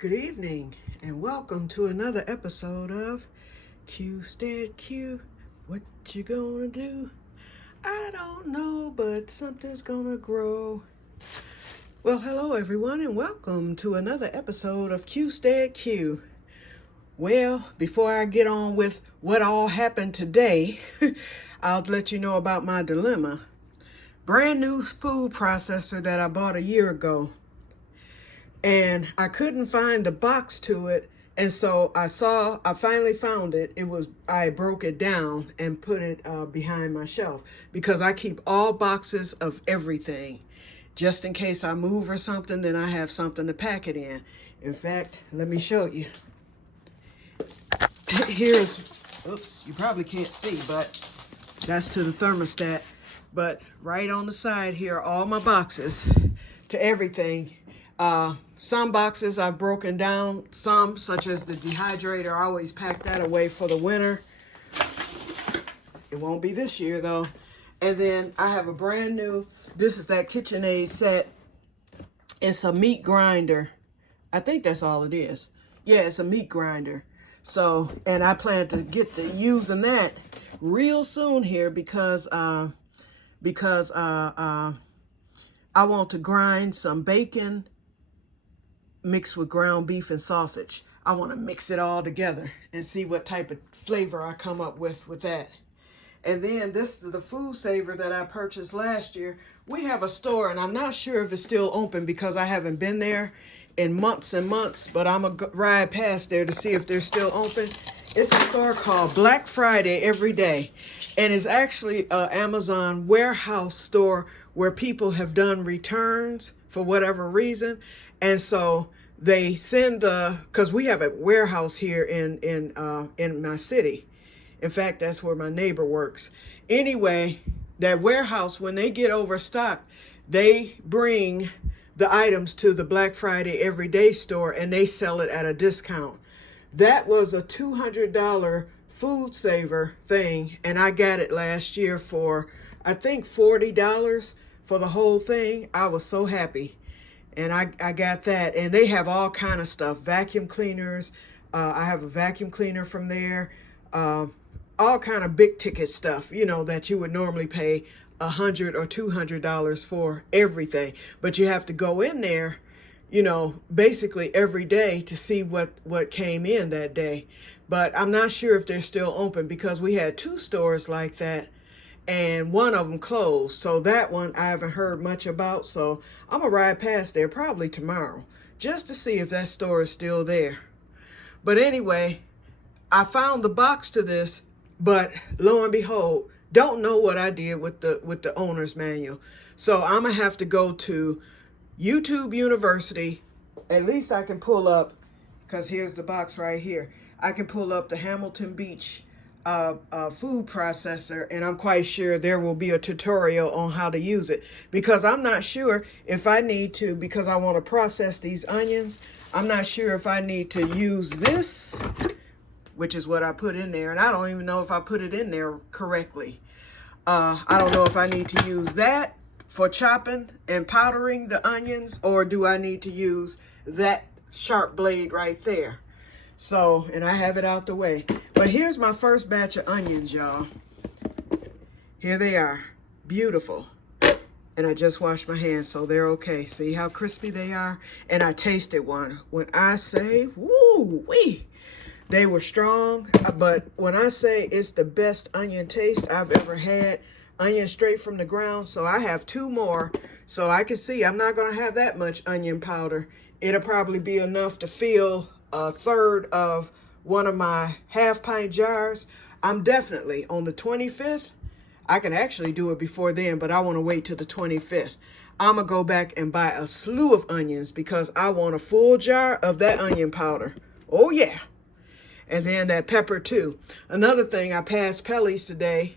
Good evening and welcome to another episode of Que-stead-Que. What you gonna do? I don't know, but something's gonna grow. Well, hello everyone and welcome to another episode of Que-stead-Que. Well, before I get on with what all happened today, I'll let you know about my dilemma. Brand new food processor that I bought a year ago. And I couldn't find the box to it. And so I finally found it. I broke it down and put it behind my shelf because I keep all boxes of everything. Just in case I move or something, then I have something to pack it in. In fact, let me show you. Oops, you probably can't see, but that's to the thermostat. But right on the side here are all my boxes to everything. Some boxes I've broken down, some such as the dehydrator, I always pack that away for the winter. It won't be this year though. And then I have a brand new, this is that KitchenAid set. It's a meat grinder. I think that's all it is. Yeah, it's a meat grinder. So, and I plan to get to using that real soon here because I want to grind some bacon mixed with ground beef and sausage. I want to mix it all together and see what type of flavor I come up with that. And then this is the food saver that I purchased last year. We have a store and I'm not sure if it's still open because I haven't been there in months and months, but I'm gonna ride past there to see if they're still open. It's a store called Black Friday Every Day. And it's actually an Amazon warehouse store where people have done returns for whatever reason. And so they send because we have a warehouse here in my city. In fact, that's where my neighbor works. Anyway, that warehouse, when they get overstocked, they bring the items to the Black Friday Everyday store and they sell it at a discount. That was a $200 food saver thing, and I got it last year for, I think, $40 for the whole thing. I was so happy. And I got that, and they have all kind of stuff, vacuum cleaners. I have a vacuum cleaner from there, all kind of big ticket stuff, you know, that you would normally pay $100 or $200 for everything. But you have to go in there, you know, basically every day to see what came in that day. But I'm not sure if they're still open because we had two stores like that and one of them closed. So that one I haven't heard much about. So I'm gonna ride past there probably tomorrow just to see if that store is still there. But anyway, I found the box to this, but lo and behold, don't know what I did with the owner's manual. So I'm gonna have to go to YouTube University. At least I can pull up, because here's the box right here. I can pull up the Hamilton Beach food processor, and I'm quite sure there will be a tutorial on how to use it, because I'm not sure if I need to, because I want to process these onions, I'm not sure if I need to use this, which is what I put in there, and I don't even know if I put it in there correctly. I don't know if I need to use that for chopping and powdering the onions, or do I need to use that sharp blade right there? So, and I have it out the way. But here's my first batch of onions, y'all. Here they are. Beautiful. And I just washed my hands, so they're okay. See how crispy they are? And I tasted one. When I say, woo-wee, they were strong. But when I say it's the best onion taste I've ever had, onion straight from the ground. So I have two more. So I can see I'm not going to have that much onion powder. It'll probably be enough to fill a third of one of my half-pint jars. I'm definitely on the 25th. I can actually do it before then, but I want to wait till the 25th. I'm going to go back and buy a slew of onions because I want a full jar of that onion powder. Oh, yeah. And then that pepper, too. Another thing, I passed Pelly's today,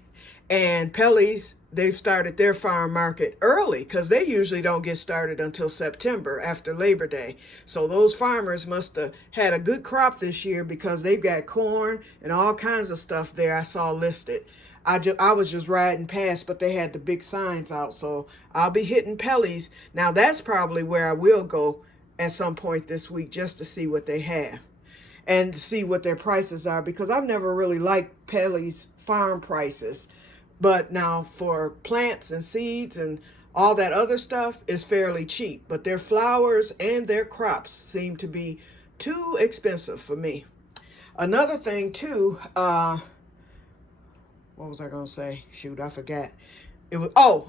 and Pelly's, they've started their farm market early because they usually don't get started until September after Labor Day. So those farmers must have had a good crop this year because they've got corn and all kinds of stuff there I saw listed. I was just riding past, but they had the big signs out. So I'll be hitting Pelly's. Now that's probably where I will go at some point this week just to see what they have and see what their prices are, because I've never really liked Pelly's farm prices. But now for plants and seeds and all that other stuff is fairly cheap. But their flowers and their crops seem to be too expensive for me. Another thing too, what was I going to say? Shoot, I forgot.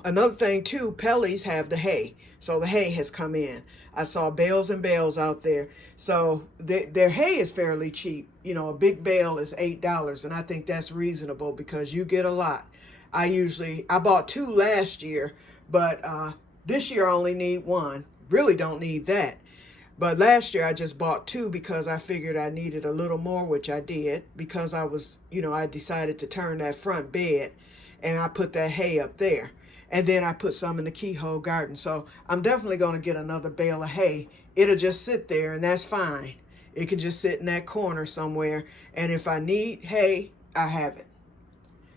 Another thing too, Pelly's have the hay. So the hay has come in. I saw bales and bales out there. So their hay is fairly cheap. You know, a big bale is $8, and I think that's reasonable because you get a lot. I bought 2 last year, but this year I only need 1. Really don't need that. But last year I just bought 2 because I figured I needed a little more, which I did, because I decided to turn that front bed and I put that hay up there. And then I put some in the keyhole garden. So I'm definitely going to get another bale of hay. It'll just sit there, and that's fine. It can just sit in that corner somewhere. And if I need hay, I have it.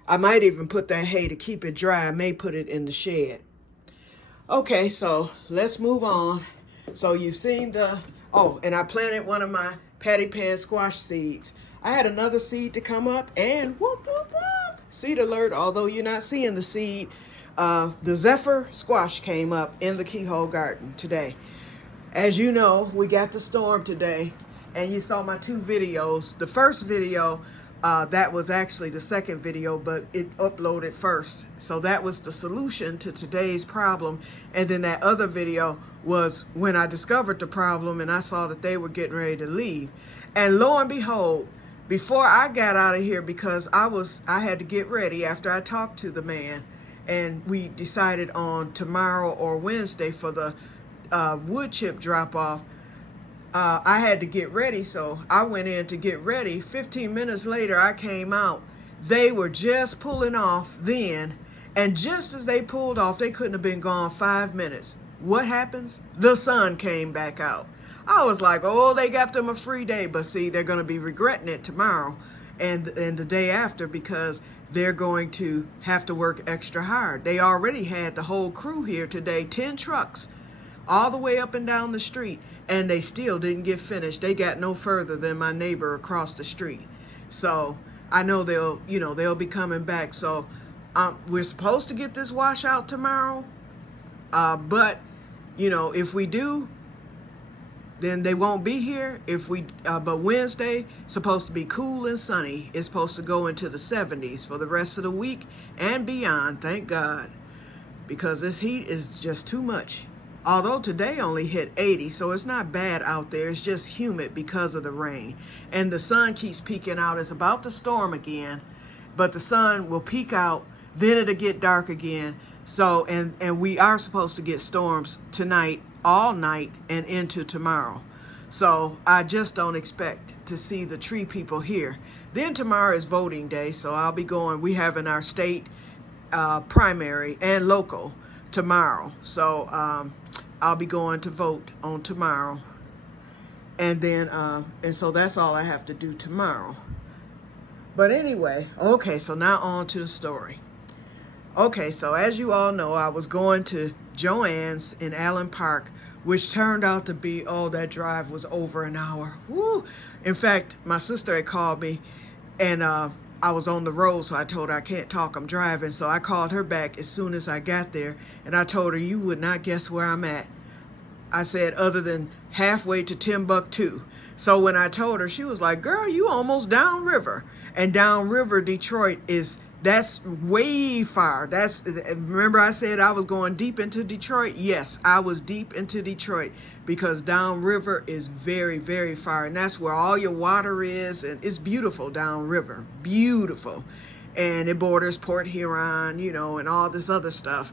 I might even put that hay to keep it dry. I may put it in the shed. Okay, so let's move on. So you've seen and I planted one of my patty pan squash seeds. I had another seed to come up, and whoop, whoop, whoop. Seed alert, although you're not seeing the seed. The Zephyr squash came up in the keyhole garden today. As you know, we got the storm today, and you saw my 2 videos. The first video, that was actually the second video, but it uploaded first. So that was the solution to today's problem. And then that other video was when I discovered the problem and I saw that they were getting ready to leave. And lo and behold, before I got out of here, because I had to get ready after I talked to the man, and we decided on tomorrow or Wednesday for the wood chip drop off. I had to get ready, so I went in to get ready. 15 minutes later, I came out. They were just pulling off then, and just as they pulled off, they couldn't have been gone 5 minutes. What happens? The sun came back out. I was like, oh, they got them a free day. But see, they're going to be regretting it tomorrow and the day after, because they're going to have to work extra hard. They already had the whole crew here today, 10 trucks, all the way up and down the street, and they still didn't get finished. They got no further than my neighbor across the street. So I know they'll be coming back. So we're supposed to get this washout tomorrow. But if we do, then they won't be here. But Wednesday, supposed to be cool and sunny. It's supposed to go into the 70s for the rest of the week and beyond, thank God, because this heat is just too much. Although today only hit 80, so it's not bad out there. It's just humid because of the rain. And the sun keeps peeking out. It's about to storm again, but the sun will peek out, then it'll get dark again. So, and we are supposed to get storms tonight, all night, and into tomorrow. So I just don't expect to see the tree people here. Then tomorrow is voting day, so I'll be going. We have in our state primary and local tomorrow. So I'll be going to vote on tomorrow. And then, and so that's all I have to do tomorrow. But anyway, okay, so now on to the story. Okay, so as you all know, I was going to Joann's in Allen Park, which turned out to be, that drive was over an hour. Woo! In fact, my sister had called me, and I was on the road, so I told her I can't talk, I'm driving. So I called her back as soon as I got there, and I told her, you would not guess where I'm at. I said, other than halfway to Timbuktu. So when I told her, she was like, girl, you almost downriver. And downriver Detroit that's way far. Remember I said I was going deep into Detroit? Yes, I was deep into Detroit, because downriver is very, very far. And that's where all your water is. And it's beautiful downriver, beautiful. And it borders Port Huron, and all this other stuff.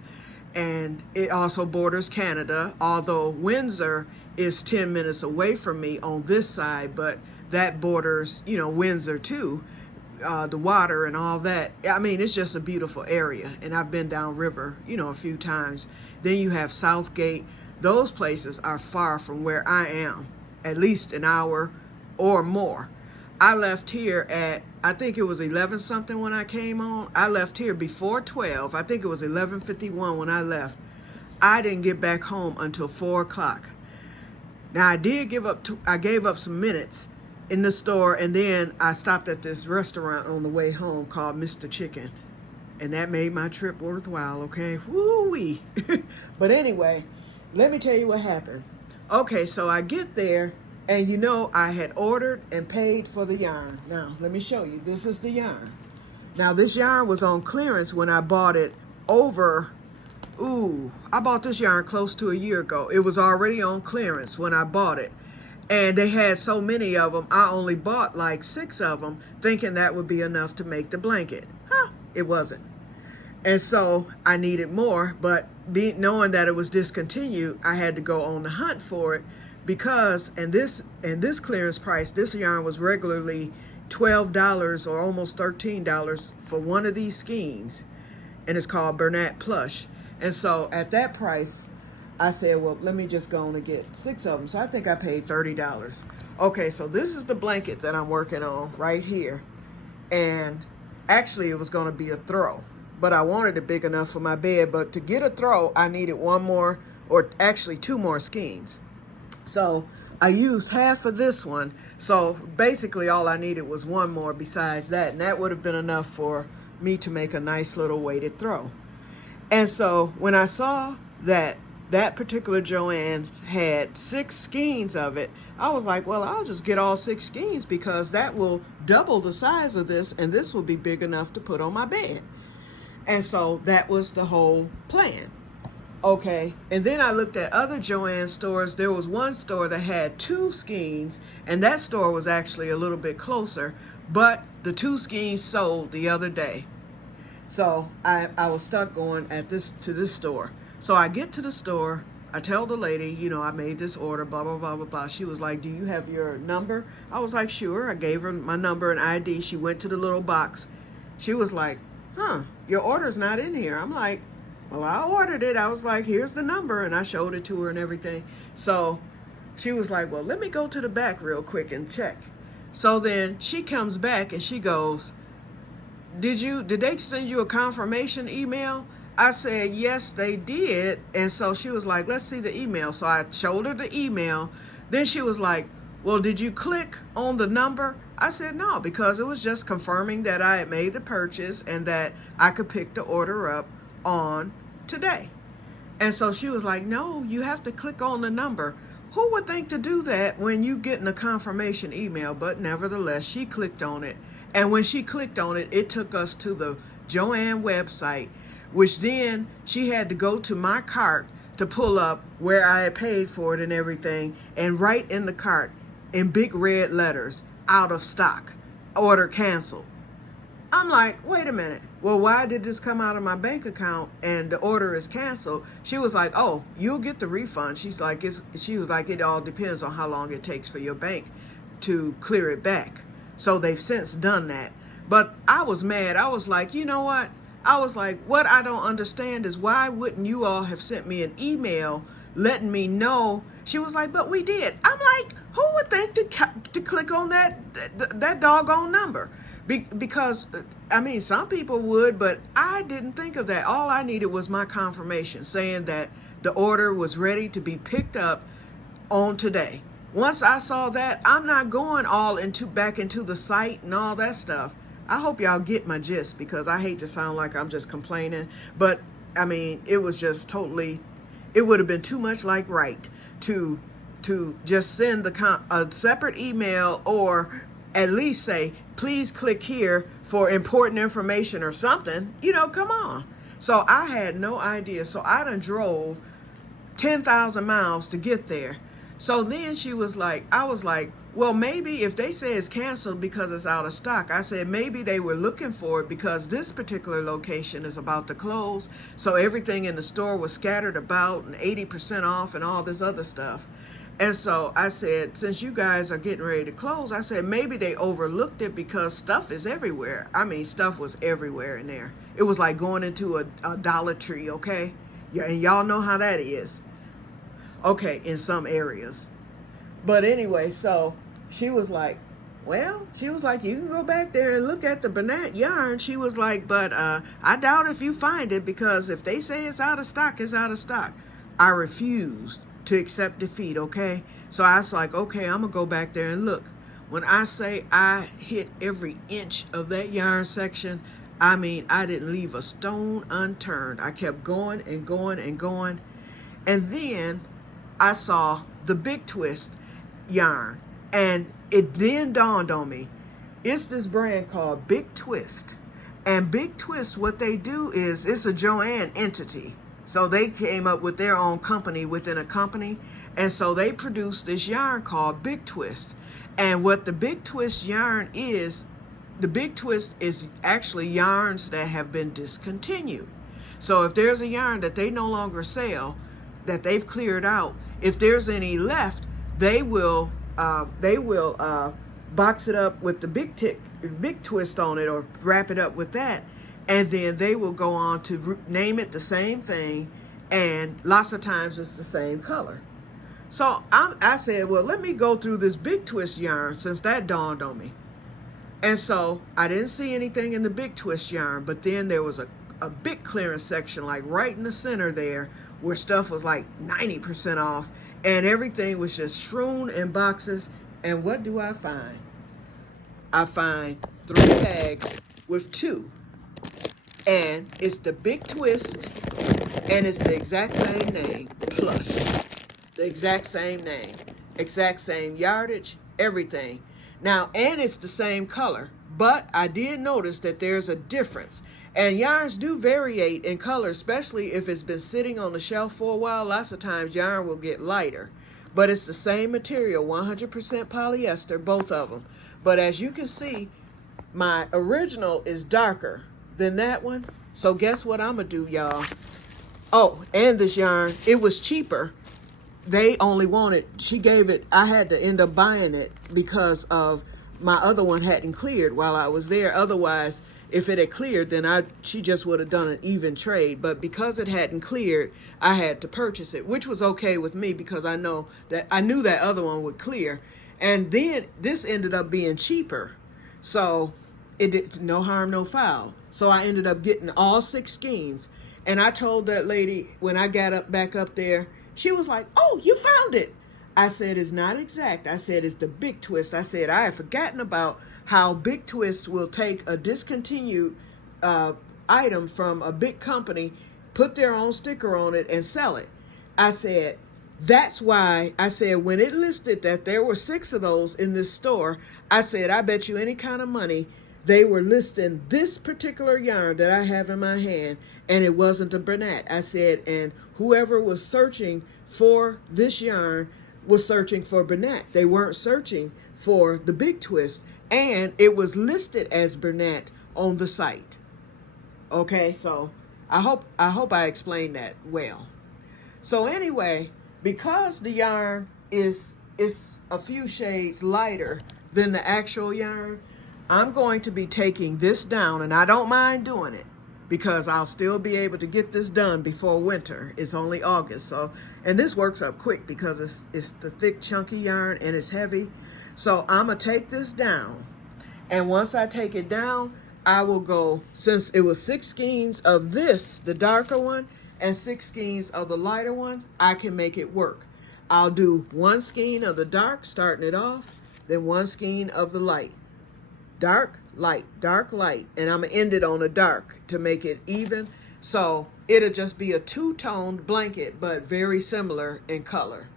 And it also borders Canada, although Windsor is 10 minutes away from me on this side, but that borders, Windsor too. The water and all that. I mean, it's just a beautiful area, and I've been downriver, a few times. Then you have Southgate. Those places are far from where I am, at least an hour or more. I left here at, I think it was 11 something when I came on. I left here before 12. I think it was 11:51 when I left. I didn't get back home until 4 o'clock. Now I gave up some minutes in the store, and then I stopped at this restaurant on the way home called Mr. Chicken. And that made my trip worthwhile, okay? Woo-wee. But anyway, let me tell you what happened. Okay, so I get there, and you know, I had ordered and paid for the yarn. Now, let me show you. This is the yarn. Now, this yarn was on clearance when I bought it I bought this yarn close to a year ago. It was already on clearance when I bought it. And they had so many of them, I only bought like 6 of them, thinking that would be enough to make the blanket. It wasn't. And so I needed more, but knowing that it was discontinued, I had to go on the hunt for it because, and this clearance price, this yarn was regularly $12 or almost $13 for one of these skeins, and it's called Bernat Plush. And so at that price, I said, well, let me just go on and get 6 of them. So I think I paid $30. Okay, so this is the blanket that I'm working on right here. And actually it was gonna be a throw, but I wanted it big enough for my bed. But to get a throw, I needed 1 more, or actually 2 more skeins. So I used half of this one. So basically all I needed was 1 more besides that. And that would have been enough for me to make a nice little weighted throw. And so when I saw that that particular Joann's had 6 skeins of it, I was like, well, I'll just get all 6 skeins because that will double the size of this, and this will be big enough to put on my bed. And so that was the whole plan. Okay, and then I looked at other Joann stores. There was one store that had 2 skeins, and that store was actually a little bit closer, but the 2 skeins sold the other day. So I was stuck going to this store. So I get to the store, I tell the lady, you know, I made this order, blah, blah, blah, blah, blah. She was like, do you have your number? I was like, sure. I gave her my number and ID. She went to the little box. She was like, your order's not in here. I'm like, well, I ordered it. I was like, here's the number. And I showed it to her and everything. So she was like, well, let me go to the back real quick and check. So then she comes back and she goes, did they send you a confirmation email? I said, yes, they did. And so she was like, let's see the email. So I showed her the email. Then she was like, well, did you click on the number? I said, no, because it was just confirming that I had made the purchase and that I could pick the order up on today. And so she was like, no, you have to click on the number. Who would think to do that when you getting a confirmation email? But nevertheless, she clicked on it. And when she clicked on it, it took us to the Joann website, which then she had to go to my cart to pull up where I had paid for it and everything, and write in the cart in big red letters, out of stock, order canceled. I'm like, wait a minute. Well, why did this come out of my bank account and the order is canceled? She was like, oh, you'll get the refund. She was like, it all depends on how long it takes for your bank to clear it back. So they've since done that. But I was mad. I was like, you know what? I was like, what I don't understand is why wouldn't you all have sent me an email letting me know? She was like, but we did. I'm like, who would think to click on that doggone number? Because, I mean, some people would, but I didn't think of that. All I needed was my confirmation saying that the order was ready to be picked up on today. Once I saw that, I'm not going back into the site and all that stuff. I hope y'all get my gist, because I hate to sound like I'm just complaining, but I mean, it was just totally, it would have been too much like right to just send a separate email, or at least say, please click here for important information or something. You know, come on. So I had no idea. So I done drove 10,000 miles to get there. So then I was like, well, maybe if they say it's canceled because it's out of stock, I said maybe they were looking for it because this particular location is about to close. So everything in the store was scattered about and 80% off and all this other stuff. And so I said, since you guys are getting ready to close, I said maybe they overlooked it because stuff is everywhere. I mean, stuff was everywhere in there. It was like going into a Dollar Tree, okay? Yeah, and y'all know how that is. Okay, in some areas. But anyway, so she was like, well, she was like, you can go back there and look at the Bernat yarn. She was like, but I doubt if you find it, because if they say it's out of stock, it's out of stock. I refused. to accept defeat, okay? So I was like, okay, I'm gonna go back there and look. When I say I hit every inch of that yarn section, I mean, I didn't leave a stone unturned. I kept going and going and going. And then I saw the Big Twist yarn. And it then dawned on me, it's this brand called Big Twist. And Big Twist, what they do is, it's a Joanne entity. So they came up with their own company within a company. And so they produced this yarn called Big Twist. And what the Big Twist yarn is, the Big Twist is actually yarns that have been discontinued. So if there's a yarn that they no longer sell, that they've cleared out, if there's any left, they will box it up with the Big Twist on it, or wrap it up with that, and then they will go on to name it the same thing, and lots of times it's the same color. So I said, well, let me go through this Big Twist yarn, since that dawned on me. And so I didn't see anything in the Big Twist yarn, but then there was a big clearance section, like right in the center there, where stuff was like 90% off, and everything was just strewn in boxes. And what do I find? I find 3 bags with 2. And it's the Big Twist, and it's the exact same name, Plush. The exact same name, exact same yardage, everything. Now, and it's the same color, but I did notice that there's a difference. And yarns do variate in color, especially if it's been sitting on the shelf for a while. Lots of times yarn will get lighter, but it's the same material, 100% polyester, both of them. But as you can see, my original is darker than that one. So guess what I'm gonna do, y'all? Oh, and this yarn, it was cheaper. They only wanted, she gave it, I had to end up buying it because of my other one hadn't cleared while I was there. Otherwise, if it had cleared, then she just would have done an even trade. But because it hadn't cleared, I had to purchase it, which was okay with me because I knew that other one would clear. And then this ended up being cheaper. So it did no harm, no foul. So I ended up getting all 6 skeins. And I told that lady when I got back up there, she was like, oh, you found it. I said, it's not exact. I said, it's the Big Twist. I said, I had forgotten about how Big Twist will take a discontinued item from a big company, put their own sticker on it, and sell it. I said, that's why, I said, when it listed that there were 6 of those in this store, I said, I bet you any kind of money they were listing this particular yarn that I have in my hand, and it wasn't a Bernat. I said, and whoever was searching for this yarn was searching for Bernat. They weren't searching for the Big Twist, and it was listed as Bernat on the site. Okay, so I hope I explained that well. So anyway, because the yarn is a few shades lighter than the actual yarn, I'm going to be taking this down, and I don't mind doing it because I'll still be able to get this done before winter. It's only August, so, and this works up quick because it's the thick, chunky yarn and it's heavy. So I'm gonna take this down, and once I take it down, I will go, since it was 6 skeins of this, the darker one, and 6 skeins of the lighter ones, I can make it work. I'll do 1 skein of the dark, starting it off, then 1 skein of the light. Dark, light, and I'm gonna end it on a dark to make it even. So it'll just be a 2-toned blanket, but very similar in color.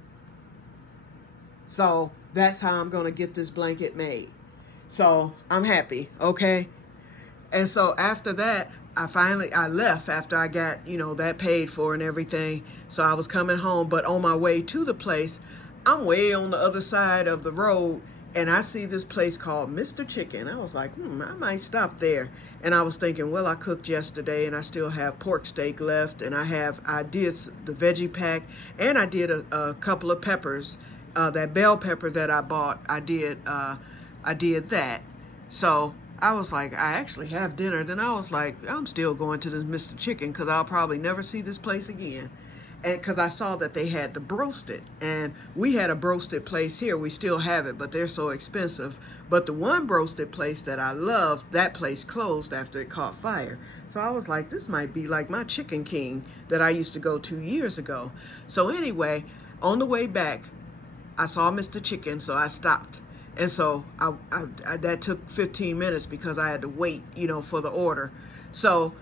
So that's how I'm gonna get this blanket made. So I'm happy, okay? And so after that, I left after I got, that paid for and everything. So I was coming home, but on my way to the place, I'm way on the other side of the road, and I see this place called Mr. Chicken. I was like, I might stop there. And I was thinking, well, I cooked yesterday and I still have pork steak left. And I did the veggie pack, and I did a couple of peppers. That bell pepper that I bought, I did that. So I was like, I actually have dinner. Then I was like, I'm still going to this Mr. Chicken because I'll probably never see this place again. And because I saw that they had the broasted, and we had a broasted place here. We still have it, but they're so expensive. But the one broasted place that I loved, that place closed after it caught fire. So I was like, this might be like my Chicken King that I used to go to years ago. So anyway, On the way back, I saw Mr. Chicken, so I stopped. And so that took 15 minutes because I had to wait, for the order. So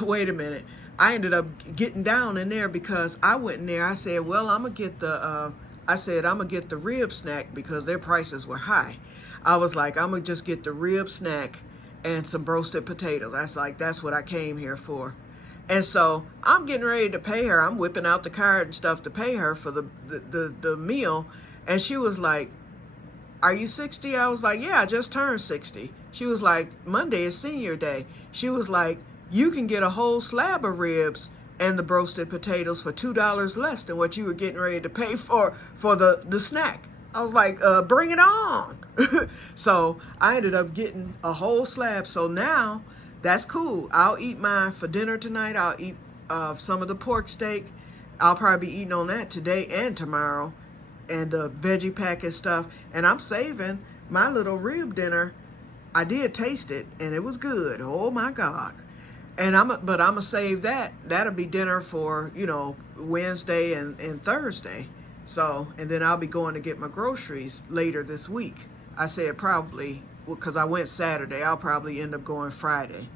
wait a minute. I ended up getting down in there because I went in there. I said, well, I'm going to get the rib snack because their prices were high. I was like, I'm going to just get the rib snack and some roasted potatoes. That's what I came here for. And so I'm getting ready to pay her. I'm whipping out the card and stuff to pay her for the meal. And she was like, are you 60? I was like, yeah, I just turned 60. She was like, Monday is senior day. She was like, you can get a whole slab of ribs and the roasted potatoes for $2 less than what you were getting ready to pay for the snack. I was like, bring it on. So I ended up getting a whole slab. So now that's cool. I'll eat mine for dinner tonight. I'll eat some of the pork steak. I'll probably be eating on that today and tomorrow, and the veggie packet stuff. And I'm saving my little rib dinner. I did taste it and it was good. Oh my God. And I'm gonna save that. That'll be dinner for, Wednesday and Thursday. So, and then I'll be going to get my groceries later this week. I said probably, because I went Saturday, I'll probably end up going Friday.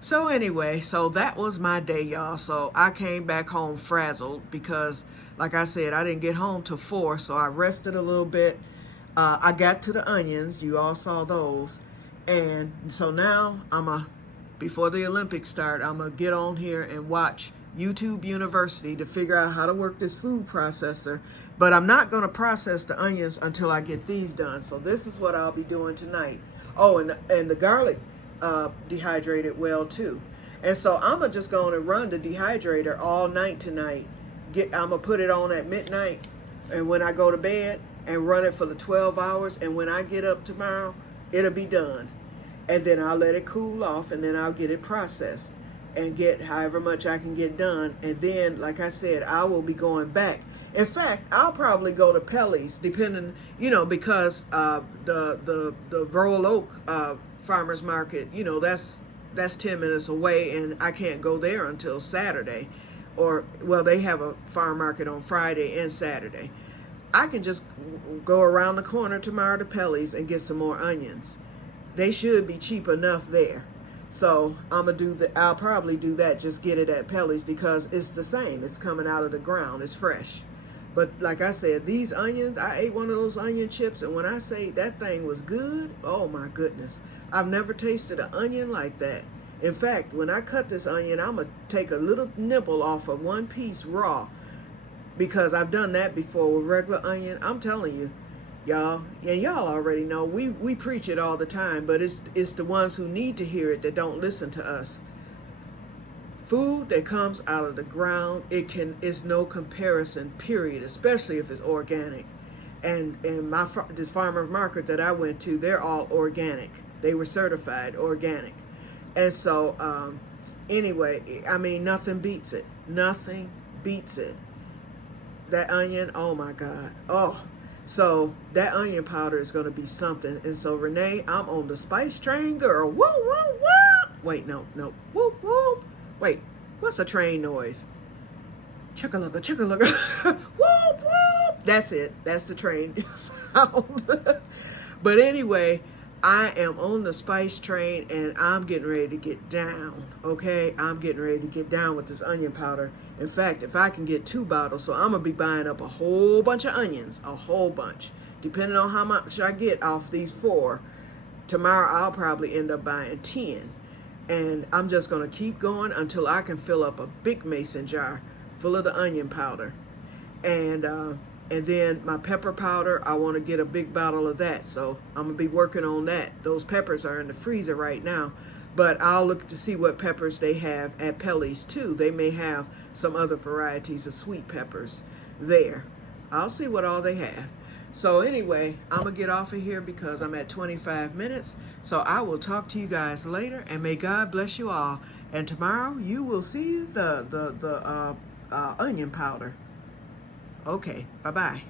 So anyway, so that was my day, y'all. So I came back home frazzled because, like I said, I didn't get home till 4, so I rested a little bit. I got to the onions. You all saw those. And so now before the Olympics start, I'm going to get on here and watch YouTube University to figure out how to work this food processor. But I'm not going to process the onions until I get these done. So this is what I'll be doing tonight. Oh, and the garlic dehydrated well too. And so I'm just going to run the dehydrator all night tonight. I'm going to put it on at midnight and when I go to bed, and run it for the 12 hours. And when I get up tomorrow, it'll be done. And then I'll let it cool off, and then I'll get it processed and get however much I can get done. And then, like I said, I will be going back. In fact, I'll probably go to Pelly's, depending, because the Royal Oak Farmers Market, that's 10 minutes away, and I can't go there until Saturday. Or, well, they have a farm market on Friday and Saturday. I can just go around the corner tomorrow to Pelly's and get some more onions. They should be cheap enough there. So I'll probably do that, just get it at Pelly's because it's the same. It's coming out of the ground. It's fresh. But like I said, these onions, I ate one of those onion chips, and when I say that thing was good, oh my goodness. I've never tasted an onion like that. In fact, when I cut this onion, I'm going to take a little nibble off of one piece raw because I've done that before with regular onion. I'm telling you, y'all, and y'all already know, we preach it all the time, but it's the ones who need to hear it that don't listen to us. Food that comes out of the ground, it's no comparison, period, especially if it's organic. And this farmer's market that I went to, they're all organic. They were certified organic. And so, anyway, I mean, nothing beats it. Nothing beats it. That onion, oh my God. Oh, so that onion powder is going to be something. And so, Renee, I'm on the spice train, girl. Woo, woo, woo. Wait, no. Whoop, whoop. Wait, what's a train noise? Chugga-lugga, chugga-lugga. Whoop, whoop. That's it. That's the train sound. But anyway, I am on the spice train, and I'm getting ready to get down, okay? I'm getting ready to get down with this onion powder. In fact, if I can get 2 bottles, so I'm going to be buying up a whole bunch of onions, a whole bunch. Depending on how much I get off these 4, tomorrow I'll probably end up buying 10. And I'm just going to keep going until I can fill up a big mason jar full of the onion powder. And then my pepper powder, I want to get a big bottle of that. So I'm going to be working on that. Those peppers are in the freezer right now. But I'll look to see what peppers they have at Pelly's too. They may have some other varieties of sweet peppers there. I'll see what all they have. So anyway, I'm going to get off of here because I'm at 25 minutes. So I will talk to you guys later, and may God bless you all. And tomorrow you will see the onion powder. Okay, bye-bye.